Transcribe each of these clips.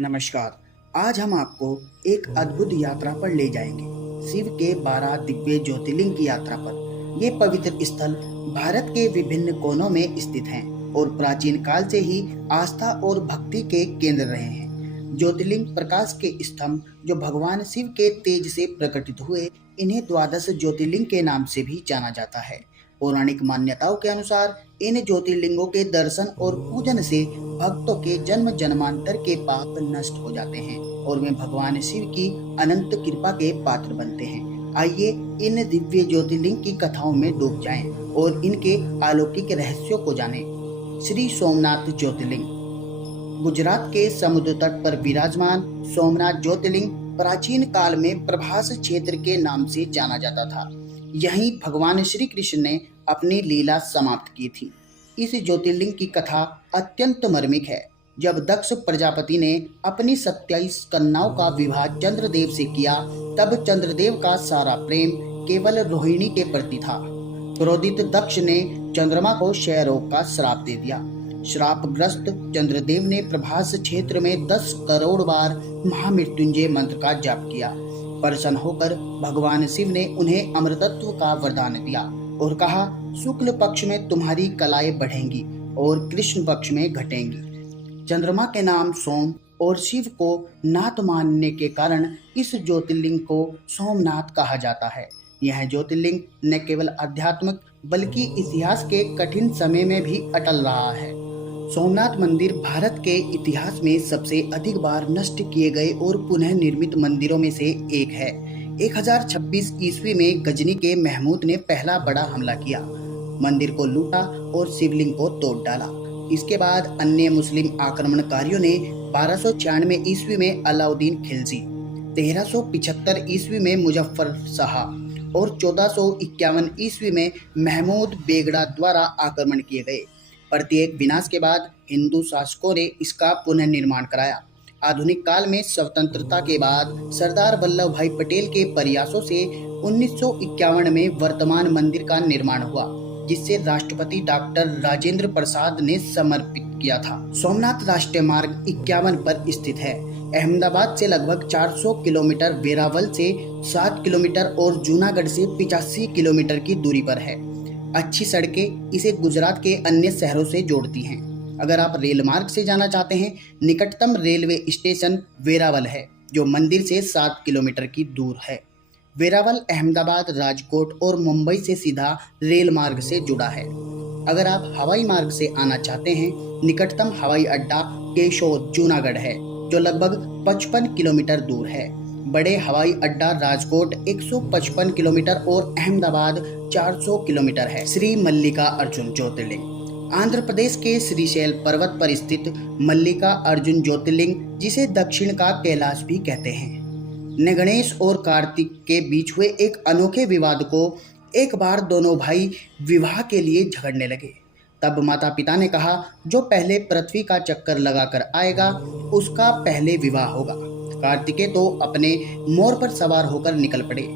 नमस्कार। आज हम आपको एक अद्भुत यात्रा पर ले जाएंगे, शिव के 12 दिव्य ज्योतिर्लिंग की यात्रा पर। ये पवित्र स्थल भारत के विभिन्न कोनों में स्थित हैं और प्राचीन काल से ही आस्था और भक्ति के केंद्र रहे हैं। ज्योतिर्लिंग प्रकाश के स्तंभ जो भगवान शिव के तेज से प्रकटित हुए, इन्हें द्वादश ज्योतिर्लिंग के नाम से भी जाना जाता है। पौराणिक मान्यताओं के अनुसार इन ज्योतिर्लिंगों के दर्शन और पूजन से भक्तों के जन्म जन्मांतर के पाप नष्ट हो जाते हैं और वे भगवान शिव की अनंत कृपा के पात्र बनते हैं। आइए इन दिव्य ज्योतिर्लिंग की कथाओं में डूब जाएं और इनके अलौकिक रहस्यों को जानें। श्री सोमनाथ ज्योतिर्लिंग गुजरात के समुद्र तट पर विराजमान सोमनाथ ज्योतिर्लिंग प्राचीन काल में प्रभास क्षेत्र के नाम से जाना जाता था। यहीं भगवान श्री कृष्ण ने अपनी लीला समाप्त की थी। इस ज्योतिर्लिंग की कथा अत्यंत मर्मिक है। जब दक्ष प्रजापति ने अपनी 27 कन्याओं का विवाह चंद्रदेव से किया, तब चंद्रदेव का सारा प्रेम केवल रोहिणी के प्रति था। क्रोधित दक्ष ने चंद्रमा को क्षय रोग का श्राप दे दिया। श्रापग्रस्त चंद्रदेव ने प्रभास क्षेत्र में 10 करोड़ बार महामृत्युंजय मंत्र का जाप किया। प्रसन्न होकर भगवान शिव ने उन्हें अमृतत्व का वरदान दिया और कहा, शुक्ल पक्ष में तुम्हारी कलाएं बढ़ेंगी और कृष्ण पक्ष में घटेंगी। चंद्रमा के नाम सोम और शिव को नाथ मानने के कारण इस ज्योतिर्लिंग को सोमनाथ कहा जाता है। यह ज्योतिर्लिंग न केवल आध्यात्मिक बल्कि इतिहास के कठिन समय में भी अटल रहा है। सोमनाथ मंदिर भारत के इतिहास में सबसे अधिक बार नष्ट किए गए और पुनः निर्मित मंदिरों में से एक है। 1026 ईस्वी में गजनी के महमूद ने पहला बड़ा हमला किया, मंदिर को लूटा और शिवलिंग को तोड़ डाला। इसके बाद अन्य मुस्लिम आक्रमणकारियों ने 1296 ईस्वी में अलाउद्दीन खिलजी, 1375 ईस्वी में मुजफ्फर शाह और 1451 ईस्वी में महमूद बेगड़ा द्वारा आक्रमण किए गए। प्रत्येक विनाश के बाद हिंदू शासकों ने इसका पुनर्निर्माण कराया। आधुनिक काल में स्वतंत्रता के बाद सरदार वल्लभ भाई पटेल के प्रयासों से 1951 में वर्तमान मंदिर का निर्माण हुआ, जिसे राष्ट्रपति डॉक्टर राजेंद्र प्रसाद ने समर्पित किया था। सोमनाथ राष्ट्रीय मार्ग 51 पर स्थित है। अहमदाबाद से लगभग 400 किलोमीटर, वेरावल से 7 किलोमीटर और जूनागढ़ से 85 किलोमीटर की दूरी पर है। अच्छी सड़कें इसे गुजरात के अन्य शहरों से जोड़ती हैं। अगर आप रेल मार्ग से जाना चाहते हैं, निकटतम रेलवे स्टेशन वेरावल है, जो मंदिर से 7 किलोमीटर की दूर है। वेरावल अहमदाबाद, राजकोट और मुंबई से सीधा रेल मार्ग से जुड़ा है। अगर आप हवाई मार्ग से आना चाहते हैं, निकटतम हवाई अड्डा केशोद, जूनागढ़ है, जो लगभग 55 किलोमीटर दूर है। बड़े हवाई अड्डा राजकोट 155 किलोमीटर और अहमदाबाद 400 किलोमीटर है। श्री मल्लिका अर्जुन ज्योतिर्लिंग आंध्र प्रदेश के श्रीशैल पर्वत पर स्थित मल्लिका अर्जुन ज्योतिर्लिंग, जिसे दक्षिण का कैलाश भी कहते हैं, ने गणेश और कार्तिक के बीच हुए एक अनोखे विवाद को एक बार दोनों भाई विवाह के लिए झगड़ने लगे। तब माता पिता ने कहा, जो पहले पृथ्वी का चक्कर लगाकर आएगा उसका पहले विवाह होगा। कार्तिकेय तो अपने मोर पर सवार होकर निकल पड़े,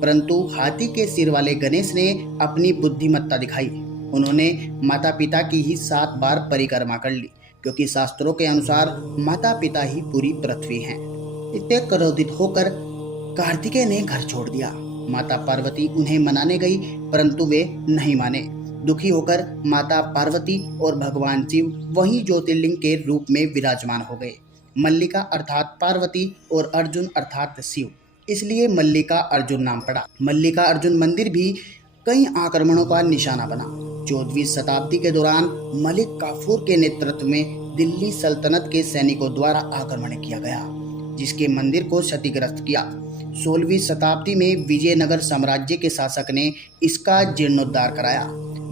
परंतु हाथी के सिर वाले गणेश ने अपनी बुद्धिमत्ता दिखाई। उन्होंने माता पिता की ही 7 बार परिक्रमा कर ली, क्योंकि शास्त्रों के अनुसार माता पिता ही पूरी पृथ्वी हैं। इतने क्रोधित होकर कार्तिकेय ने घर छोड़ दिया। माता पार्वती उन्हें मनाने गई, परंतु वे नहीं माने। दुखी होकर माता पार्वती और भगवान शिव वही ज्योतिर्लिंग के रूप में विराजमान हो गए। मल्लिका अर्थात पार्वती और अर्जुन अर्थात शिव, इसलिए मल्लिका अर्जुन नाम पड़ा। मल्लिका अर्जुन मंदिर भी कई आक्रमणों का निशाना बना। 14वीं शताब्दी के दौरान मलिक काफूर के नेतृत्व में दिल्ली सल्तनत के सैनिकों द्वारा आक्रमण किया गया, जिसके मंदिर को क्षतिग्रस्त किया। 16वीं शताब्दी में विजयनगर साम्राज्य के शासक ने इसका जीर्णोद्धार कराया।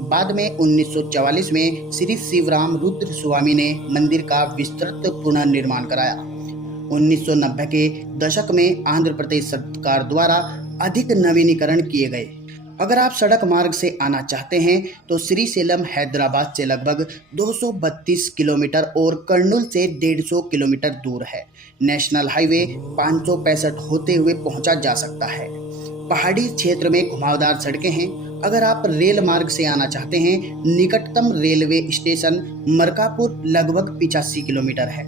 बाद में 1944 में श्री शिवराम रुद्र स्वामी ने मंदिर का विस्तृत पुनर्निर्माण कराया। 1990 के दशक में आंध्र प्रदेश सरकार द्वारा अधिक नवीनीकरण किए गए। अगर आप सड़क मार्ग से आना चाहते हैं तो श्रीशैलम हैदराबाद से लगभग 232 किलोमीटर और कर्नूल से 150 किलोमीटर दूर है। नेशनल हाईवे 565 होते हुए पहुंचा जा सकता है। पहाड़ी क्षेत्र में घुमावदार सड़कें हैं। अगर आप रेल मार्ग से आना चाहते हैं, निकटतम रेलवे स्टेशन मरकापुर लगभग 85 किलोमीटर है।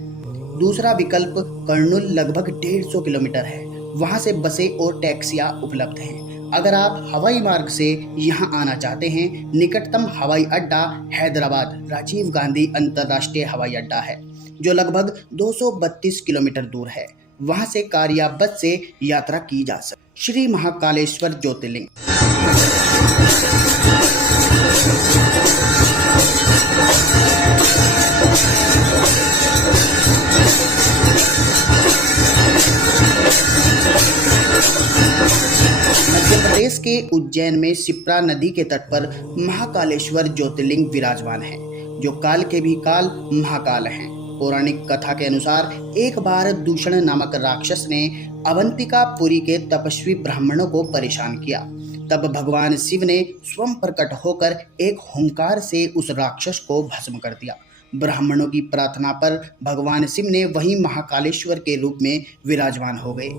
दूसरा विकल्प कर्नूल लगभग 150 किलोमीटर है। वहां से बसें और टैक्सियां उपलब्ध हैं। अगर आप हवाई मार्ग से यहाँ आना चाहते हैं, निकटतम हवाई अड्डा हैदराबाद राजीव गांधी अंतर्राष्ट्रीय हवाई अड्डा है, जो लगभग 232 किलोमीटर दूर है। वहां से कार या बस से यात्रा की जा सकती है। श्री महाकालेश्वर ज्योतिर्लिंग। मध्य प्रदेश के उज्जैन में शिप्रा नदी के तट पर महाकालेश्वर ज्योतिर्लिंग विराजमान है, जो काल के भी काल महाकाल हैं। पौराणिक कथा के अनुसार एक बार दूषण नामक राक्षस ने अवंतिकापुरी के तपस्वी ब्राह्मणों को परेशान किया। तब भगवान शिव ने स्वयं प्रकट होकर एक हुंकार से उस राक्षस को भस्म कर दिया। ब्राह्मणों की प्रार्थना पर भगवान शिव ने वहीं महाकालेश्वर के रूप में विराजमान हो गए।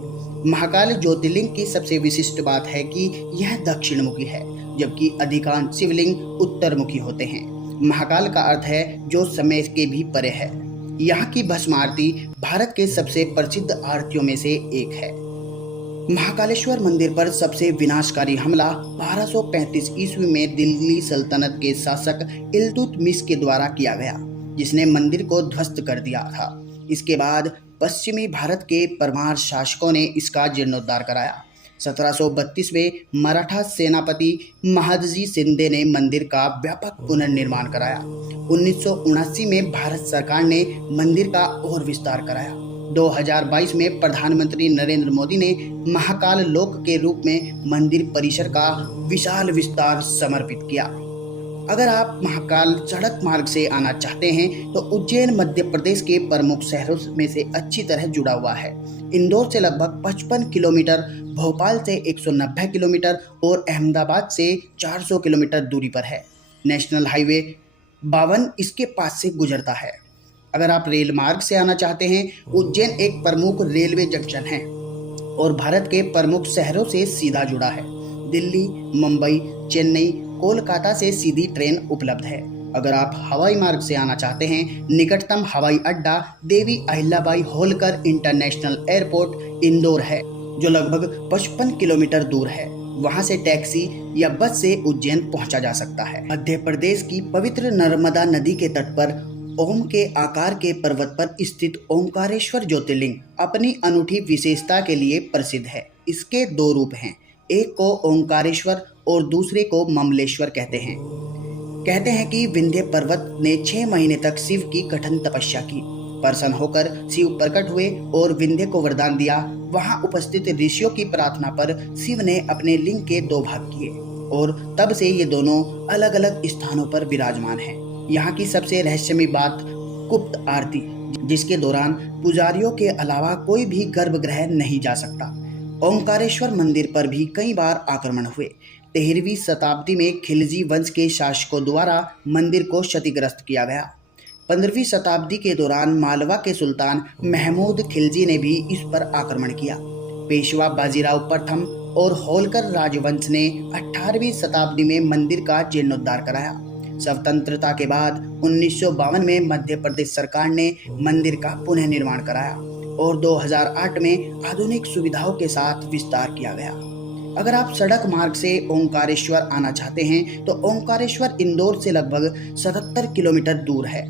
महाकाल ज्योतिर्लिंग की सबसे विशिष्ट बात है कि यह दक्षिणमुखी है, जबकि अधिकांश शिवलिंग उत्तरमुखी होते हैं। महाकाल का अर्थ है जो समय के भी परे है। यहाँ की भस्म आरती भारत के सबसे प्रसिद्ध आरतियों में से एक है। महाकालेश्वर मंदिर पर सबसे विनाशकारी हमला 1235 ईस्वी में दिल्ली सल्तनत के शासक इल्तुतमिश के द्वारा किया गया, जिसने मंदिर को ध्वस्त कर दिया था। इसके बाद पश्चिमी भारत के परमार शासकों ने इसका जीर्णोद्धार कराया। 1732 में मराठा सेनापति महादजी शिंदे ने मंदिर का व्यापक पुनर्निर्माण कराया। 1979 में भारत सरकार ने मंदिर का और विस्तार कराया। 2022 में प्रधानमंत्री नरेंद्र मोदी ने महाकाल लोक के रूप में मंदिर परिसर का विशाल विस्तार समर्पित किया। अगर आप महाकाल सड़क मार्ग से आना चाहते हैं तो उज्जैन मध्य प्रदेश के प्रमुख शहरों में से अच्छी तरह जुड़ा हुआ है। इंदौर से लगभग 55 किलोमीटर, भोपाल से 190 किलोमीटर और अहमदाबाद से 400 किलोमीटर दूरी पर है। नेशनल हाईवे 52 इसके पास से गुजरता है। अगर आप रेल मार्ग से आना चाहते हैं, उज्जैन एक प्रमुख रेलवे जंक्शन है और भारत के प्रमुख शहरों से सीधा जुड़ा है। दिल्ली, मुंबई, चेन्नई, कोलकाता से सीधी ट्रेन उपलब्ध है। अगर आप हवाई मार्ग से आना चाहते हैं, निकटतम हवाई अड्डा देवी अहिल्याबाई होलकर इंटरनेशनल एयरपोर्ट इंदौर है, जो लगभग 55 किलोमीटर दूर है। वहां से टैक्सी या बस से उज्जैन पहुंचा जा सकता है। मध्य प्रदेश की पवित्र नर्मदा नदी के तट पर ओम के आकार के पर्वत पर स्थित ओंकारेश्वर ज्योतिर्लिंग अपनी अनूठी विशेषता के लिए प्रसिद्ध है। इसके दो रूप हैं, एक को ओंकारेश्वर और दूसरे को ममलेश्वर कहते हैं कि विंध्य पर्वत ने 6 महीने तक शिव की कठिन तपस्या की। प्रसन्न होकर शिव प्रकट हुए और विंध्य को वरदान दिया। वहां उपस्थित ऋषियों की प्रार्थना पर शिव ने अपने लिंग के 2 भाग किए और तब से ये दोनों अलग अलग स्थानों पर विराजमान हैं। यहाँ की सबसे रहस्यमयी बात गुप्त आरती, जिसके दौरान पुजारियों के अलावा कोई भी गर्भगृह नहीं जा सकता। ओंकारेश्वर मंदिर पर भी कई बार आक्रमण हुए। 13वीं शताब्दी में खिलजी वंश के शासकों द्वारा मंदिर को क्षतिग्रस्त किया गया। 15वीं शताब्दी के दौरान मालवा के सुल्तान महमूद खिलजी ने भी इस पर आक्रमण किया। पेशवा बाजीराव प्रथम और होलकर राजवंश ने 18वीं शताब्दी में मंदिर का जीर्णोद्धार कराया। स्वतंत्रता के बाद 1952 में मध्य प्रदेश सरकार ने मंदिर का पुनः निर्माण कराया और 2008 में आधुनिक सुविधाओं के साथ विस्तार किया गया। अगर आप सड़क मार्ग से ओंकारेश्वर आना चाहते हैं तो ओंकारेश्वर इंदौर से लगभग 77 किलोमीटर दूर है।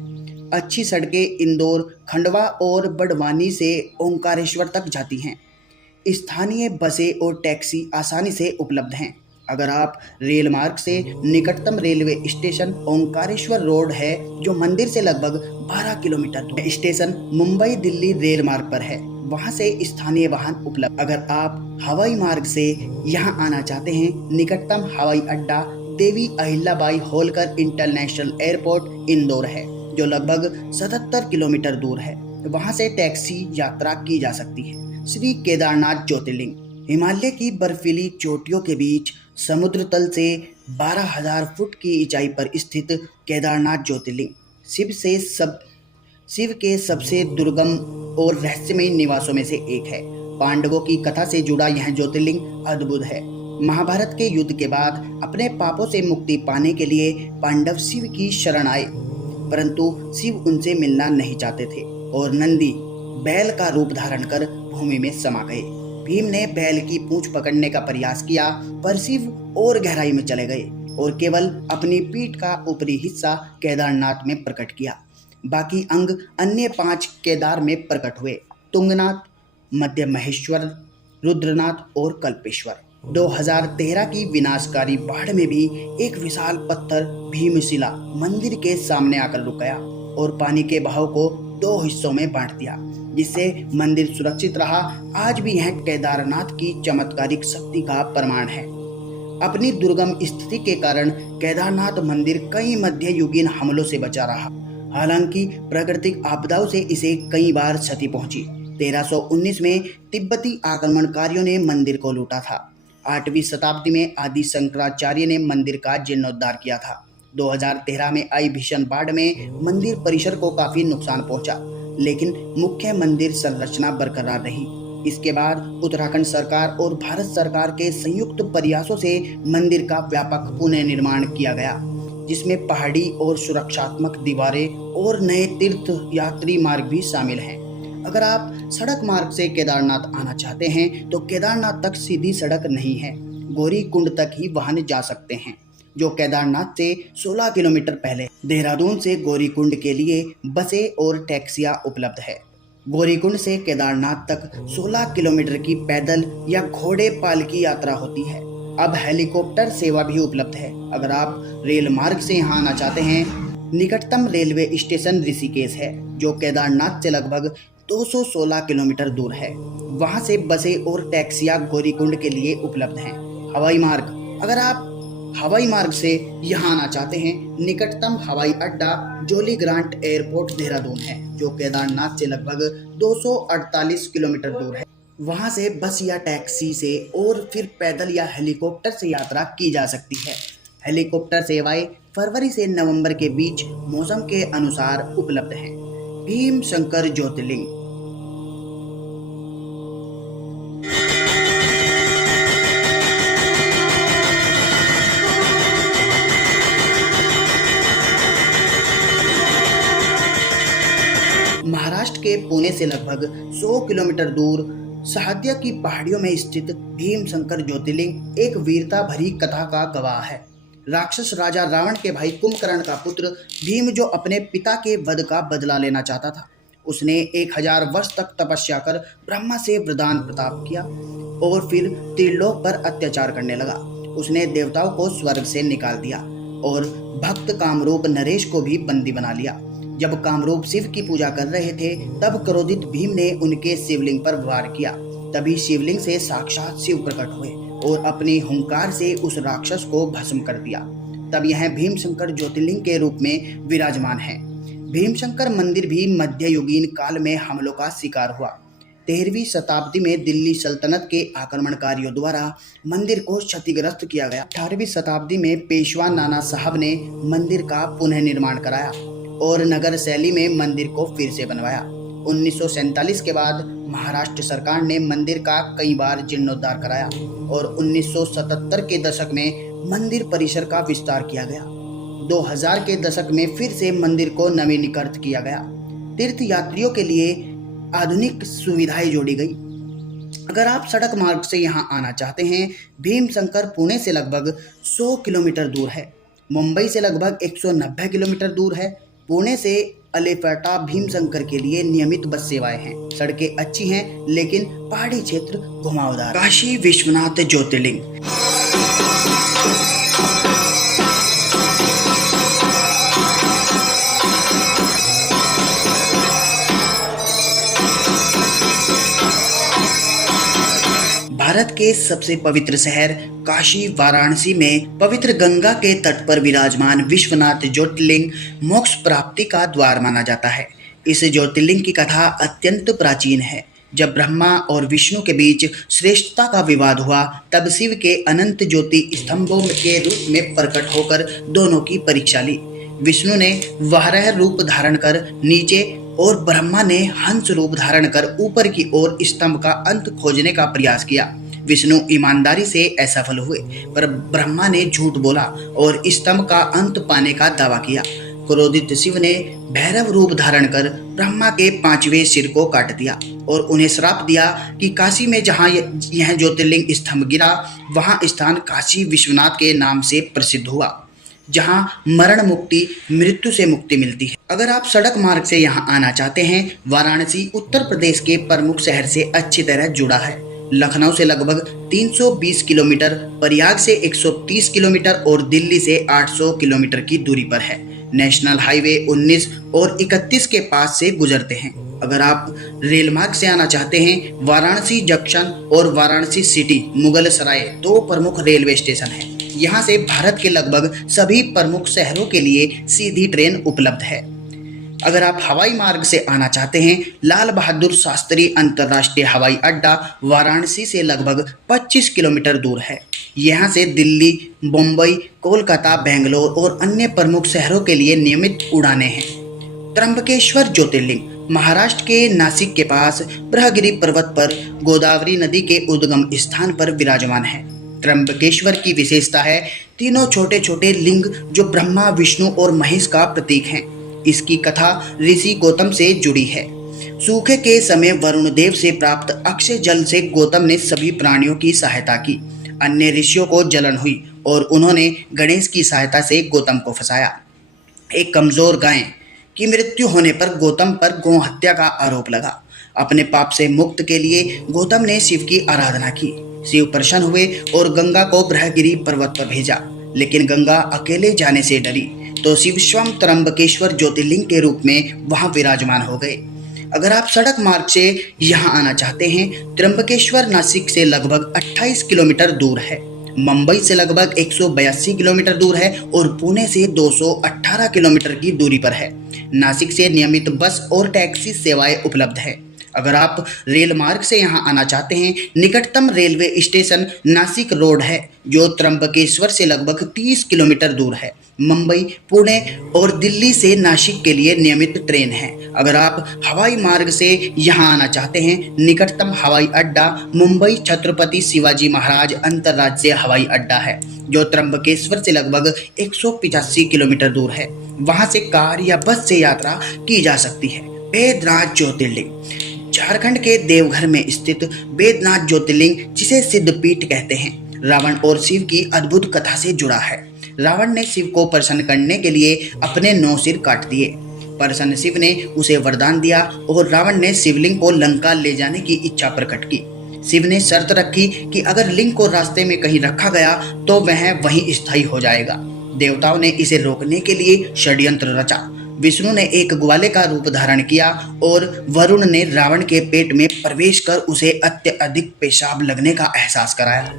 अच्छी सड़कें इंदौर, खंडवा और बड़वानी से ओंकारेश्वर तक जाती हैं। स्थानीय बसें और टैक्सी आसानी से उपलब्ध हैं। अगर आप रेल मार्ग से, निकटतम रेलवे स्टेशन ओंकारेश्वर रोड है, जो मंदिर से लगभग 12 किलोमीटर दूर है। स्टेशन मुंबई दिल्ली रेल मार्ग पर है, वहां से स्थानीय वाहन उपलब्ध। अगर आप हवाई मार्ग से यहां आना चाहते हैं, निकटतम हवाई अड्डा देवी अहिल्याबाई होलकर इंटरनेशनल एयरपोर्ट इंदौर है, जो लगभग 77 किलोमीटर दूर है। वहां से टैक्सी यात्रा की जा सकती है। श्री केदारनाथ ज्योतिर्लिंग हिमालय की बर्फीली चोटियों के बीच समुद्र तल से 12,000 फुट की ऊंचाई पर स्थित केदारनाथ ज्योतिर्लिंग शिव के सबसे दुर्गम और रहस्यमय निवासों में से एक है। पांडवों की कथा से जुड़ा यह ज्योतिर्लिंग अद्भुत है। महाभारत के युद्ध के बाद अपने पापों से मुक्ति पाने के लिए पांडव शिव की शरण आए, परंतु शिव उनसे मिलना नहीं चाहते थे और नंदी बैल का रूप धारण कर भूमि में समा गए। भीम ने बैल की पूंछ पकड़ने का प्रयास किया, पर शिव और गहराई में चले गए और केवल अपनी पीठ का ऊपरी हिस्सा केदारनाथ में प्रकट किया। बाकी अंग अन्य 5 केदार में प्रकट हुए: तुंगनाथ, मध्य महेश्वर, रुद्रनाथ और कल्पेश्वर। 2013 की विनाशकारी बाढ़ में भी एक विशाल पत्थर भीमशिला मंदिर के सामने आकर रुक गया और पानी के बहाव को 2 हिस्सों में बांट दिया, जिससे मंदिर सुरक्षित रहा। आज भी यह केदारनाथ की चमत्कारिक शक्ति का प्रमाण है। अपनी दुर्गम स्थिति के कारण केदारनाथ मंदिर कई मध्ययुगीन हमलों से बचा रहा। हालांकि प्राकृतिक आपदाओं से इसे कई बार क्षति पहुंची। 1319 में तिब्बती आक्रमणकारियों ने मंदिर को लूटा था। 8वीं शताब्दी में आदि शंकराचार्य ने मंदिर का जीर्णोद्धार किया था। 2013 में आई भीषण बाढ़ में मंदिर परिसर को काफी नुकसान पहुंचा, लेकिन मुख्य मंदिर संरचना बरकरार रही। इसके बाद उत्तराखंड सरकार और भारत सरकार के संयुक्त प्रयासों से मंदिर का व्यापक पुनर्निर्माण किया गया, जिसमें पहाड़ी और सुरक्षात्मक दीवारें और नए तीर्थ यात्री मार्ग भी शामिल हैं। अगर आप सड़क मार्ग से केदारनाथ आना चाहते हैं तो केदारनाथ तक सीधी सड़क नहीं है, गौरी कुंड तक ही वाहन जा सकते हैं, जो केदारनाथ से 16 किलोमीटर पहले। देहरादून से गौरी कुंड के लिए बसें और टैक्सियां उपलब्ध है। गौरीकुंड से केदारनाथ तक 16 किलोमीटर की पैदल या घोड़े पालकी यात्रा होती है। अब हेलीकॉप्टर सेवा भी उपलब्ध है। अगर आप रेल मार्ग से यहाँ आना चाहते हैं, निकटतम रेलवे स्टेशन ऋषिकेश है, जो केदारनाथ से लगभग 216 किलोमीटर दूर है। वहाँ से बसें और टैक्सियां गौरीकुंड के लिए उपलब्ध हैं। हवाई मार्ग: अगर आप हवाई मार्ग से यहाँ आना चाहते हैं, निकटतम हवाई अड्डा जोली ग्रांट एयरपोर्ट देहरादून है, जो केदारनाथ से लगभग 248 किलोमीटर दूर है। वहाँ से बस या टैक्सी से और फिर पैदल या हेलीकॉप्टर से यात्रा की जा सकती है। हेलीकॉप्टर सेवाएं फरवरी से नवंबर के बीच मौसम के अनुसार उपलब्ध हैं। भीम शंकर ज्योतिर्लिंग: महाराष्ट्र के पुणे से लगभग 100 किलोमीटर दूर सह्याद्री की पहाड़ियों में स्थित भीम शंकर ज्योतिर्लिंग एक वीरता भरी कथा का गवाह है। राक्षस राजा रावण के भाई कुंभकर्ण का पुत्र भीम, जो अपने पिता के वध का बदला लेना चाहता था, उसने 1000 वर्ष तक तपस्या कर ब्रह्मा से वरदान प्राप्त किया और फिर त्रिलोक पर अत्याचार करने लगा। उसने देवताओं को स्वर्ग से निकाल दिया और भक्त कामरूप नरेश को भी बंदी बना लिया। जब कामरूप शिव की पूजा कर रहे थे, तब क्रोधित भीम ने उनके शिवलिंग पर वार किया। तभी शिवलिंग से साक्षात शिव प्रकट हुए और अपनी हुंकार से उस राक्षस को भस्म कर दिया। तब यह भीमशंकर ज्योतिर्लिंग के रूप में विराजमान है। भीमशंकर मंदिर भी मध्ययुगीन काल में हमलों का शिकार हुआ। 13वीं शताब्दी में दिल्ली सल्तनत के आक्रमणकारियों द्वारा मंदिर को क्षतिग्रस्त किया गया। 18वीं शताब्दी में पेशवा नाना साहब ने मंदिर का पुनर्निर्माण कराया और नगर शैली में मंदिर को फिर से बनवाया। 1947 के बाद महाराष्ट्र सरकार ने मंदिर का कई बार जीर्णोद्धार कराया और 1977 के दशक में मंदिर परिसर का विस्तार किया गया। 2000 के दशक में फिर से मंदिर को नवीनीकृत किया गया। तीर्थ यात्रियों के लिए आधुनिक सुविधाएं जोड़ी गई। अगर आप सड़क मार्ग से यहाँ आना चाहते हैं, भीमशंकर पुणे से लगभग 100 किलोमीटर दूर है, मुंबई से लगभग 190 किलोमीटर दूर है। पुणे से अलीपेटा भीमशंकर के लिए नियमित बस सेवाएं हैं। सड़कें अच्छी हैं, लेकिन पहाड़ी क्षेत्र घुमावदार। काशी विश्वनाथ ज्योतिर्लिंग: भारत के सबसे पवित्र शहर काशी वाराणसी में पवित्र गंगा के तट पर विराजमान विश्वनाथ ज्योतिर्लिंग मोक्ष प्राप्ति का द्वार माना जाता है। इस ज्योतिर्लिंग की कथा अत्यंत प्राचीन है। जब ब्रह्मा और विष्णु के बीच श्रेष्ठता का विवाद हुआ, तब शिव के अनंत ज्योति स्तंभों के रूप में प्रकट होकर दोनों की परीक्षा ली। विष्णु ने वाराह रूप धारण कर नीचे और ब्रह्मा ने हंस रूप धारण कर ऊपर की ओर स्तंभ का अंत खोजने का प्रयास किया। विष्णु ईमानदारी से असफल हुए, पर ब्रह्मा ने झूठ बोला और स्तंभ का अंत पाने का दावा किया। क्रोधित शिव ने भैरव रूप धारण कर ब्रह्मा के 5वें सिर को काट दिया और उन्हें श्राप दिया कि काशी में जहाँ यह ज्योतिर्लिंग स्तंभ गिरा वहाँ स्थान काशी विश्वनाथ के नाम से प्रसिद्ध हुआ, जहाँ मरण मुक्ति, मृत्यु से मुक्ति मिलती है। अगर आप सड़क मार्ग से यहाँ आना चाहते हैं, वाराणसी उत्तर प्रदेश के प्रमुख शहर से अच्छी तरह जुड़ा है। लखनऊ से लगभग 320 किलोमीटर, प्रयाग से 130 किलोमीटर और दिल्ली से 800 किलोमीटर की दूरी पर है। नेशनल हाईवे 19 और 31 के पास से गुजरते हैं। अगर आप रेल मार्ग से आना चाहते हैं, वाराणसी जंक्शन और वाराणसी सिटी मुगल सराय 2 प्रमुख रेलवे स्टेशन हैं। यहाँ से भारत के लगभग सभी प्रमुख शहरों के लिए सीधी ट्रेन उपलब्ध है। अगर आप हवाई मार्ग से आना चाहते हैं, लाल बहादुर शास्त्री अंतर्राष्ट्रीय हवाई अड्डा वाराणसी से लगभग 25 किलोमीटर दूर है। यहाँ से दिल्ली, मुंबई, कोलकाता, बेंगलोर और अन्य प्रमुख शहरों के लिए नियमित उड़ानें हैं। त्र्यंबकेश्वर ज्योतिर्लिंग महाराष्ट्र के नासिक के पास बृहगिरी पर्वत पर गोदावरी नदी के उद्गम स्थान पर विराजमान है। त्र्यंबकेश्वर की विशेषता है तीनों छोटे छोटे लिंग जो ब्रह्मा, विष्णु और महेश का प्रतीक हैं। इसकी कथा ऋषि गौतम से जुड़ी है। सूखे के समय वरुण देव से प्राप्त अक्षय जल से गौतम ने सभी प्राणियों की सहायता की। अन्य ऋषियों को जलन हुई और उन्होंने गणेश की सहायता से गौतम को फंसाया। एक कमजोर गाय की मृत्यु होने पर गौतम पर गौ हत्या का आरोप लगा। अपने पाप से मुक्त के लिए गौतम ने शिव की आराधना की। शिव प्रसन्न हुए और गंगा को बृहगिरी पर्वत पर भेजा, लेकिन गंगा अकेले जाने से डरी तो शिव स्वयं त्र्यंबकेश्वर ज्योतिर्लिंग के रूप में वहां विराजमान हो गए। अगर आप सड़क मार्ग से यहाँ आना चाहते हैं, त्र्यंबकेश्वर नासिक से लगभग 28 किलोमीटर दूर है, मुंबई से लगभग 182 किलोमीटर दूर है और पुणे से 218 किलोमीटर की दूरी पर है। नासिक से नियमित बस और टैक्सी सेवाएं उपलब्ध है। अगर आप रेल मार्ग से यहाँ आना चाहते हैं, निकटतम रेलवे स्टेशन नासिक रोड है जो त्र्यंबकेश्वर से लगभग 30 किलोमीटर दूर है। मुंबई, पुणे और दिल्ली से नासिक के लिए नियमित ट्रेन है। अगर आप हवाई मार्ग से यहाँ आना चाहते हैं, निकटतम हवाई अड्डा मुंबई छत्रपति शिवाजी महाराज अंतर्राज्यीय हवाई अड्डा है जो त्र्यंबकेश्वर से लगभग 185 किलोमीटर दूर है। वहाँ से कार या बस से यात्रा की जा सकती है। बैद्यनाथ ज्योतिर्लिंग झारखंड के देवघर में स्थित बैद्यनाथ ज्योतिर्लिंग, जिसे सिद्धपीठ कहते हैं, रावण और शिव की अद्भुत कथा से जुड़ा है। रावण ने शिव को प्रसन्न करने के लिए अपने 9 सिर काट दिए। प्रसन्न शिव ने उसे वरदान दिया और रावण ने शिवलिंग को लंका ले जाने की इच्छा प्रकट की। शिव ने शर्त रखी कि अगर लिंग को रास्ते में कहीं रखा गया तो वह वहीं स्थायी हो जाएगा। देवताओं ने इसे रोकने के लिए षड्यंत्र रचा। विष्णु ने एक ग्वाले का रूप धारण किया और वरुण ने रावण के पेट में प्रवेश कर उसे अत्यधिक पेशाब लगने का एहसास कराया।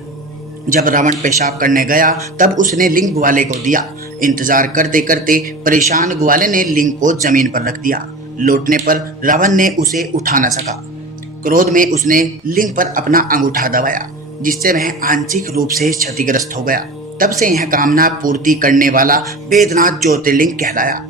जब रावण पेशाब करने गया तब उसने लिंग ग्वाले को दिया। इंतजार करते करते परेशान ग्वाले ने लिंग को जमीन पर रख दिया। लौटने पर रावण ने उसे उठा न सका। क्रोध में उसने लिंग पर अपना अंगूठा दबाया, जिससे वह आंशिक रूप से क्षतिग्रस्त हो गया। तब से यह कामना पूर्ति करने वाला बैद्यनाथ ज्योतिर्लिंग कहलाया।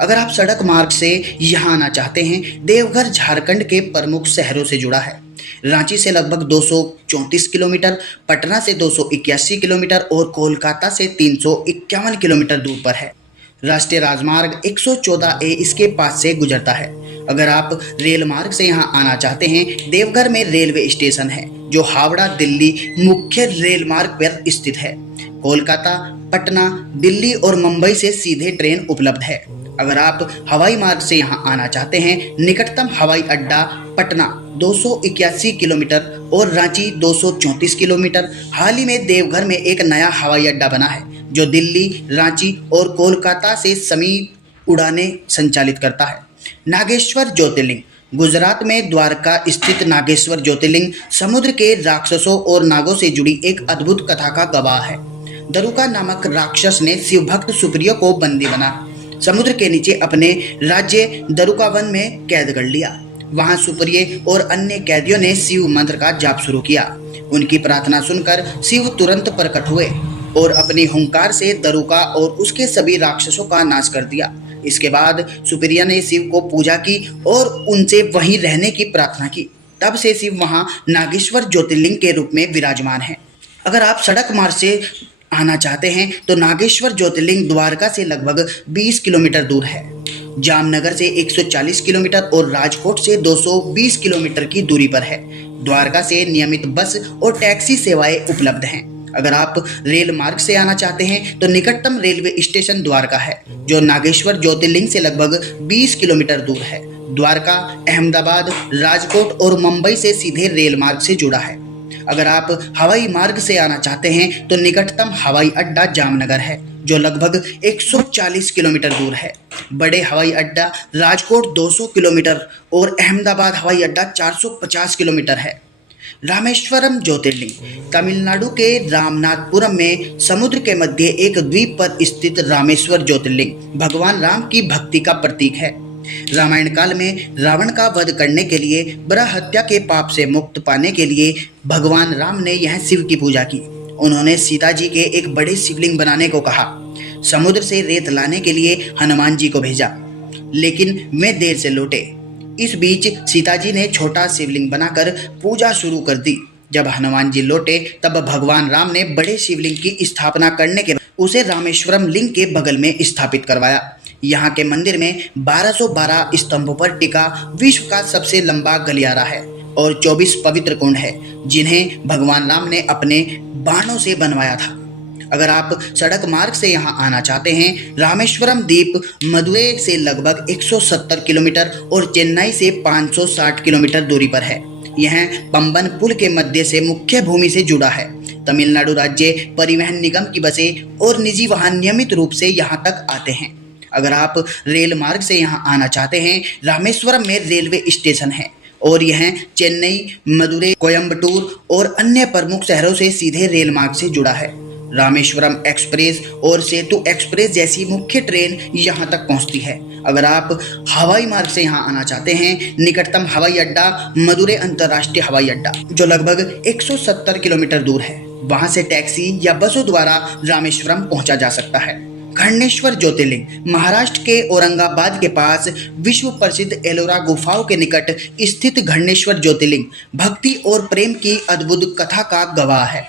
अगर आप सड़क मार्ग से यहाँ आना चाहते हैं, देवघर झारखंड के प्रमुख शहरों से जुड़ा है। रांची से लगभग 234 किलोमीटर, पटना से 281 किलोमीटर और कोलकाता से 351 किलोमीटर दूर पर है। राष्ट्रीय राजमार्ग 114A इसके पास से गुजरता है। अगर आप रेल मार्ग से यहाँ आना चाहते हैं, देवघर में रेलवे स्टेशन है जो हावड़ा दिल्ली मुख्य रेल मार्ग पर स्थित है। कोलकाता, पटना, दिल्ली और मुंबई से सीधे ट्रेन उपलब्ध है। अगर आप हवाई मार्ग से यहाँ आना चाहते हैं, निकटतम हवाई अड्डा पटना 281 किलोमीटर और रांची 234 किलोमीटर। हाल ही में देवघर में एक नया हवाई अड्डा बना है जो दिल्ली, रांची और कोलकाता से समीप उड़ानें संचालित करता है। नागेश्वर ज्योतिर्लिंग गुजरात में द्वारका स्थित नागेश्वर ज्योतिर्लिंग समुद्र के राक्षसों और नागों से जुड़ी एक अद्भुत कथा का गवाह है। दरुका नामक राक्षस ने शिव भक्त सुप्रिय को बंदी बना समुद्र के नीचे अपने राज्य दरुकावन में कैद कर लिया। वहां सुप्रिय और अन्य कैदियों ने शिव मंत्र का जाप शुरू किया। उनकी प्रार्थना सुनकर शिव तुरंत प्रकट हुए और अपनी हुंकार से दरुका और उसके सभी राक्षसों का नाश कर दिया। इसके बाद सुप्रिया ने शिव को पूजा की और उनसे वहीं रहने की प्रार्थना की। तब से शिव वहां नागेश्वर ज्योतिर्लिंग के रूप में विराजमान है। अगर आप सड़क मार्ग से आना चाहते हैं तो नागेश्वर ज्योतिर्लिंग द्वारका से लगभग 20 किलोमीटर दूर है। जामनगर से 140 किलोमीटर और राजकोट से 220 किलोमीटर की दूरी पर है। द्वारका से नियमित बस और टैक्सी सेवाएं उपलब्ध हैं। अगर आप रेल मार्ग से आना चाहते हैं तो निकटतम रेलवे स्टेशन द्वारका है, जो नागेश्वर ज्योतिर्लिंग से लगभग 20 किलोमीटर दूर है। द्वारका अहमदाबाद, राजकोट और मुंबई से सीधे रेल मार्ग से जुड़ा है। अगर आप हवाई मार्ग से आना चाहते हैं तो निकटतम हवाई अड्डा जामनगर है, जो लगभग 140 किलोमीटर दूर है। बड़े हवाई अड्डा राजकोट 200 किलोमीटर और अहमदाबाद हवाई अड्डा 450 किलोमीटर है। रामेश्वरम ज्योतिर्लिंग तमिलनाडु के रामनाथपुरम में समुद्र के मध्य एक द्वीप पर स्थित रामेश्वर ज्योतिर्लिंग भगवान राम की भक्ति का प्रतीक है। रामायण काल में रावण का वध करने के लिए, बरा हत्या के पाप से मुक्त पाने के लिए भगवान राम ने यह शिव की पूजा की। उन्होंने सीता जी के एक बड़े शिवलिंग बनाने को कहा। समुद्र से रेत लाने के लिए हनुमान जी को भेजा, लेकिन वे देर से लौटे। इस बीच सीता जी ने छोटा शिवलिंग बनाकर पूजा शुरू कर दी। जब हनुमान जी लौटे तब भगवान राम ने बड़े शिवलिंग की स्थापना करने के बाद उसे रामेश्वरम लिंग के बगल में स्थापित करवाया। यहाँ के मंदिर में 1212 स्तंभों पर टिका विश्व का सबसे लंबा गलियारा है और 24 पवित्र कुंड है, जिन्हें भगवान राम ने अपने बाणों से बनवाया था। अगर आप सड़क मार्ग से यहाँ आना चाहते हैं, रामेश्वरम द्वीप मदुरै से लगभग 170 किलोमीटर और चेन्नई से 560 किलोमीटर दूरी पर है। यह पंबन पुल के मध्य से मुख्य भूमि से जुड़ा है। तमिलनाडु राज्य परिवहन निगम की बसें और निजी वाहन नियमित रूप से यहाँ तक आते हैं। अगर आप रेल मार्ग से यहाँ आना चाहते हैं, रामेश्वरम में रेलवे स्टेशन है और यह चेन्नई, मदुरै, कोयम्बटूर और अन्य प्रमुख शहरों से सीधे रेल मार्ग से जुड़ा है। रामेश्वरम एक्सप्रेस और सेतु एक्सप्रेस जैसी मुख्य ट्रेन यहाँ तक पहुँचती है। अगर आप हवाई मार्ग से यहाँ आना चाहते हैं, निकटतम हवाई अड्डा मदुरै अंतर्राष्ट्रीय हवाई अड्डा, जो लगभग 170 किलोमीटर दूर है। वहाँ से टैक्सी या बसों द्वारा रामेश्वरम पहुँचा जा सकता है। घृणेश्वर ज्योतिर्लिंग महाराष्ट्र के औरंगाबाद के पास विश्व प्रसिद्ध एलोरा गुफाओं के निकट स्थित घृणेश्वर ज्योतिर्लिंग भक्ति और प्रेम की अद्भुत कथा का गवाह है।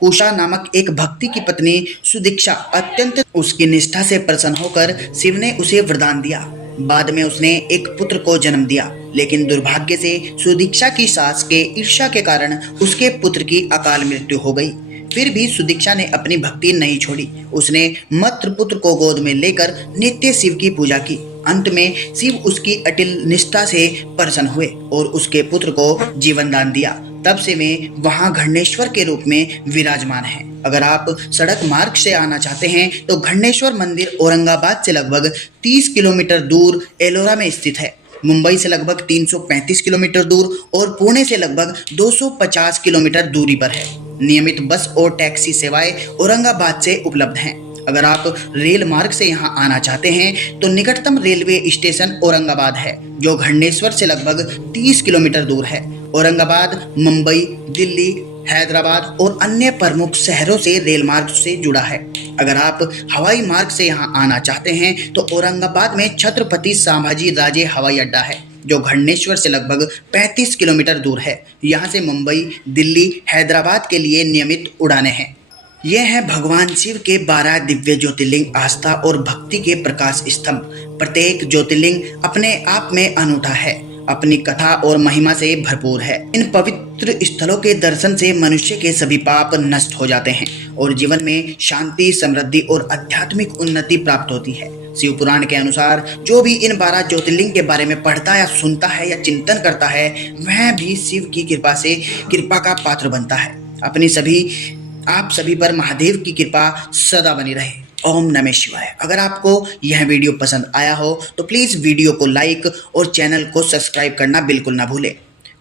कुशा नामक एक भक्ति की पत्नी सुदीक्षा अत्यंत उसकी निष्ठा से प्रसन्न होकर शिव ने उसे वरदान दिया। बाद में उसने एक पुत्र को जन्म दिया, लेकिन दुर्भाग्य से सुदीक्षा की सास के ईर्ष्या के कारण उसके पुत्र की अकाल मृत्यु हो गई। फिर भी सुदीक्षा ने अपनी भक्ति नहीं छोड़ी। उसने मातृ पुत्र को गोद में लेकर नित्य शिव की पूजा की। अंत में शिव उसकी अटल निष्ठा से प्रसन्न हुए और उसके पुत्र को जीवन दान दिया। तब से वे वहां घृणेश्वर के रूप में विराजमान हैं। अगर आप सड़क मार्ग से आना चाहते हैं तो घृणेश्वर मंदिर औरंगाबाद से लगभग 30 किलोमीटर दूर एलोरा में स्थित है। मुंबई से लगभग 335 किलोमीटर दूर और पुणे से लगभग 250 किलोमीटर दूरी पर है। नियमित बस और टैक्सी सेवाएं औरंगाबाद से उपलब्ध हैं। अगर आप रेल मार्ग से यहां आना चाहते हैं तो निकटतम रेलवे स्टेशन औरंगाबाद है, जो घृणेश्वर से लगभग 30 किलोमीटर दूर है। औरंगाबाद मुंबई, दिल्ली, हैदराबाद और अन्य प्रमुख शहरों से रेल मार्ग से जुड़ा है। अगर आप हवाई मार्ग से यहां आना चाहते हैं तो औरंगाबाद में छत्रपति संभाजी राजे हवाई अड्डा है, जो घृणेश्वर से लगभग 35 किलोमीटर दूर है। यहाँ से मुंबई, दिल्ली, हैदराबाद के लिए नियमित उड़ानें हैं। यह है भगवान शिव के 12 दिव्य ज्योतिर्लिंग, आस्था और भक्ति के प्रकाश स्तंभ। प्रत्येक ज्योतिर्लिंग अपने आप में अनूठा है, अपनी कथा और महिमा से भरपूर है। इन पवित्र स्थलों के दर्शन से मनुष्य के सभी पाप नष्ट हो जाते हैं और जीवन में शांति, समृद्धि और आध्यात्मिक उन्नति प्राप्त होती है। शिव पुराण के अनुसार जो भी इन 12 ज्योतिर्लिंग के बारे में पढ़ता या सुनता है या चिंतन करता है, वह भी शिव की कृपा से कृपा का पात्र बनता है। आप सभी पर महादेव की कृपा सदा बनी रहे। ओम नमः शिवाय। अगर आपको यह वीडियो पसंद आया हो तो प्लीज़ वीडियो को लाइक और चैनल को सब्सक्राइब करना बिल्कुल ना भूलें।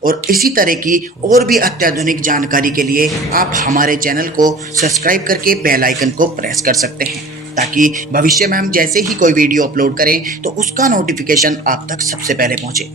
और इसी तरह की और भी अत्याधुनिक जानकारी के लिए आप हमारे चैनल को सब्सक्राइब करके बेल आइकन को प्रेस कर सकते हैं, ताकि भविष्य में हम जैसे ही कोई वीडियो अपलोड करें तो उसका नोटिफिकेशन आप तक सबसे पहले पहुँचे।